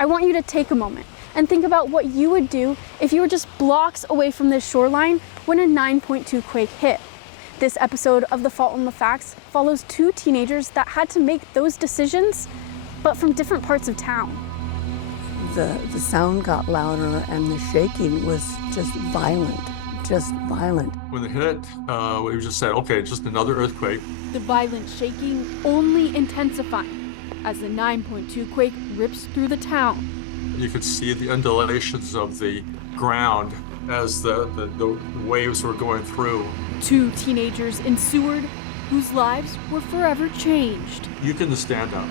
I want you to take a moment and think about what you would do if you were just blocks away from this shoreline when a 9.2 quake hit. This episode of The Fault in the Facts follows two teenagers that had to make those decisions, but from different parts of town. The sound got louder and the shaking was just violent. When it hit, we just said, okay, just another earthquake. The violent shaking only intensifying as the 9.2 quake rips through the town. You could see the undulations of the ground as the waves were going through. Two teenagers in Seward whose lives were forever changed. You can stand up.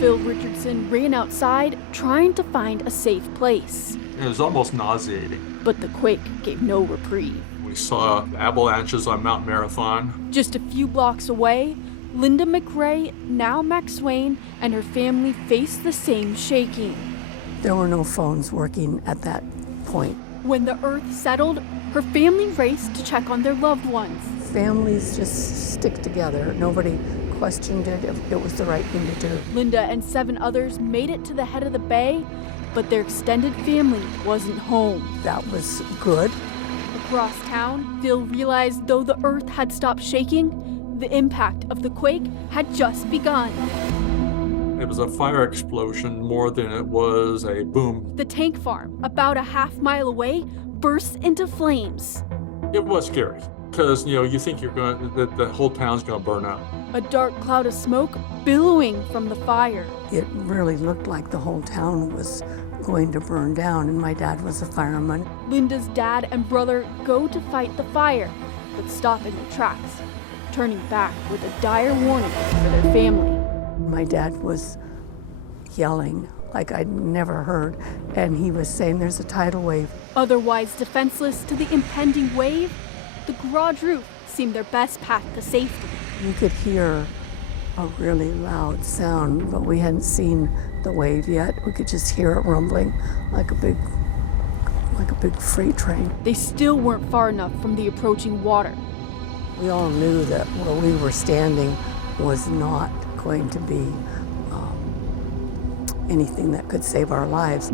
Phil Richardson ran outside trying to find a safe place. It was almost nauseating. But the quake gave no reprieve. We saw avalanches on Mount Marathon. Just a few blocks away, Linda McRae, now Maxwayne, and her family faced the same shaking. There were no phones working at that point. When the earth settled, her family raced to check on their loved ones. Families just stick together. Nobody questioned it if it was the right thing to do. Linda and 7 others made it to the head of the bay, but their extended family wasn't home. That was good. Across town, Phil realized though the earth had stopped shaking, the impact of the quake had just begun. It was a fire explosion more than it was a boom. The tank farm, about a half-mile away, burst into flames. It was scary because, you think the whole town's going to burn up. A dark cloud of smoke billowing from the fire. It really looked like the whole town was going to burn down, and my dad was a fireman. Linda's dad and brother go to fight the fire, but stop in their tracks, turning back with a dire warning for their family. My dad was yelling like I'd never heard, and he was saying there's a tidal wave. Otherwise defenseless to the impending wave, the garage roof seemed their best path to safety. You could hear a really loud sound, but we hadn't seen the wave yet. We could just hear it rumbling like a big freight train. They still weren't far enough from the approaching water. We all knew that where we were standing was not going to be anything that could save our lives.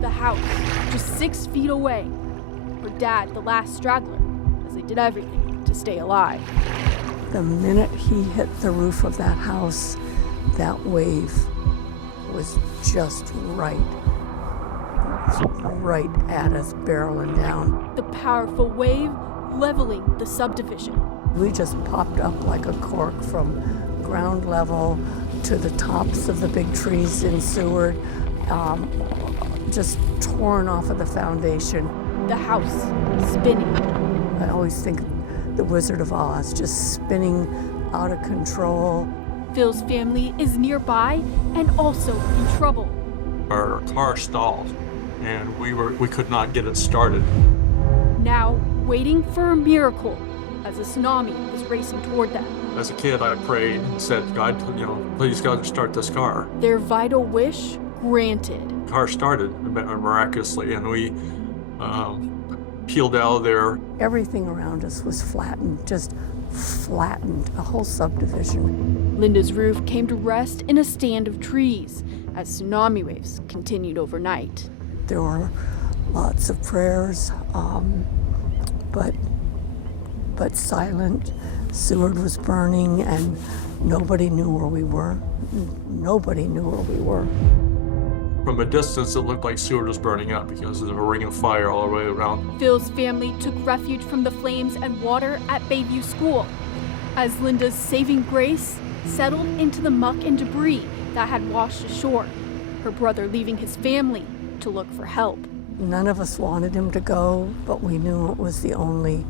The house, just 6 feet away. Her dad, the last straggler, as they did everything to stay alive. The minute he hit the roof of that house, that wave was just right at us, barreling down. The powerful wave leveling the subdivision. We just popped up like a cork from ground level to the tops of the big trees in Seward, just torn off of the foundation. The house spinning. I always think the Wizard of Oz, just spinning out of control. Phil's family is nearby and also in trouble. Our car stalled, and we could not get it started. Now waiting for a miracle as a tsunami is racing toward them. As a kid, I prayed and said, God, please God, start this car. Their vital wish granted. The car started miraculously, and we peeled out of there. Everything around us was flattened, just flattened, a whole subdivision. Linda's roof came to rest in a stand of trees as tsunami waves continued overnight. There were lots of prayers, but silent. Seward was burning, and nobody knew where we were. Nobody knew where we were. From a distance, it looked like Seward was burning up because there was a ring of fire all the way around. Phil's family took refuge from the flames and water at Bayview School, as Linda's saving grace settled into the muck and debris that had washed ashore, her brother leaving his family to look for help. None of us wanted him to go, but we knew it was the only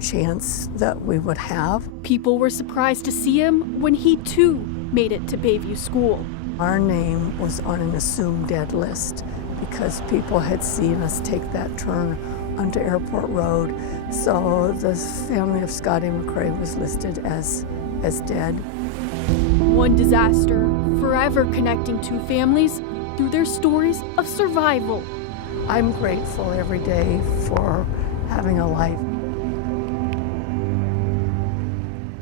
chance that we would have. People were surprised to see him when he too made it to Bayview School. Our name was on an assumed dead list because people had seen us take that turn onto Airport Road. So the family of Scotty McRae was listed as dead. One disaster forever connecting two families through their stories of survival. I'm grateful every day for having a life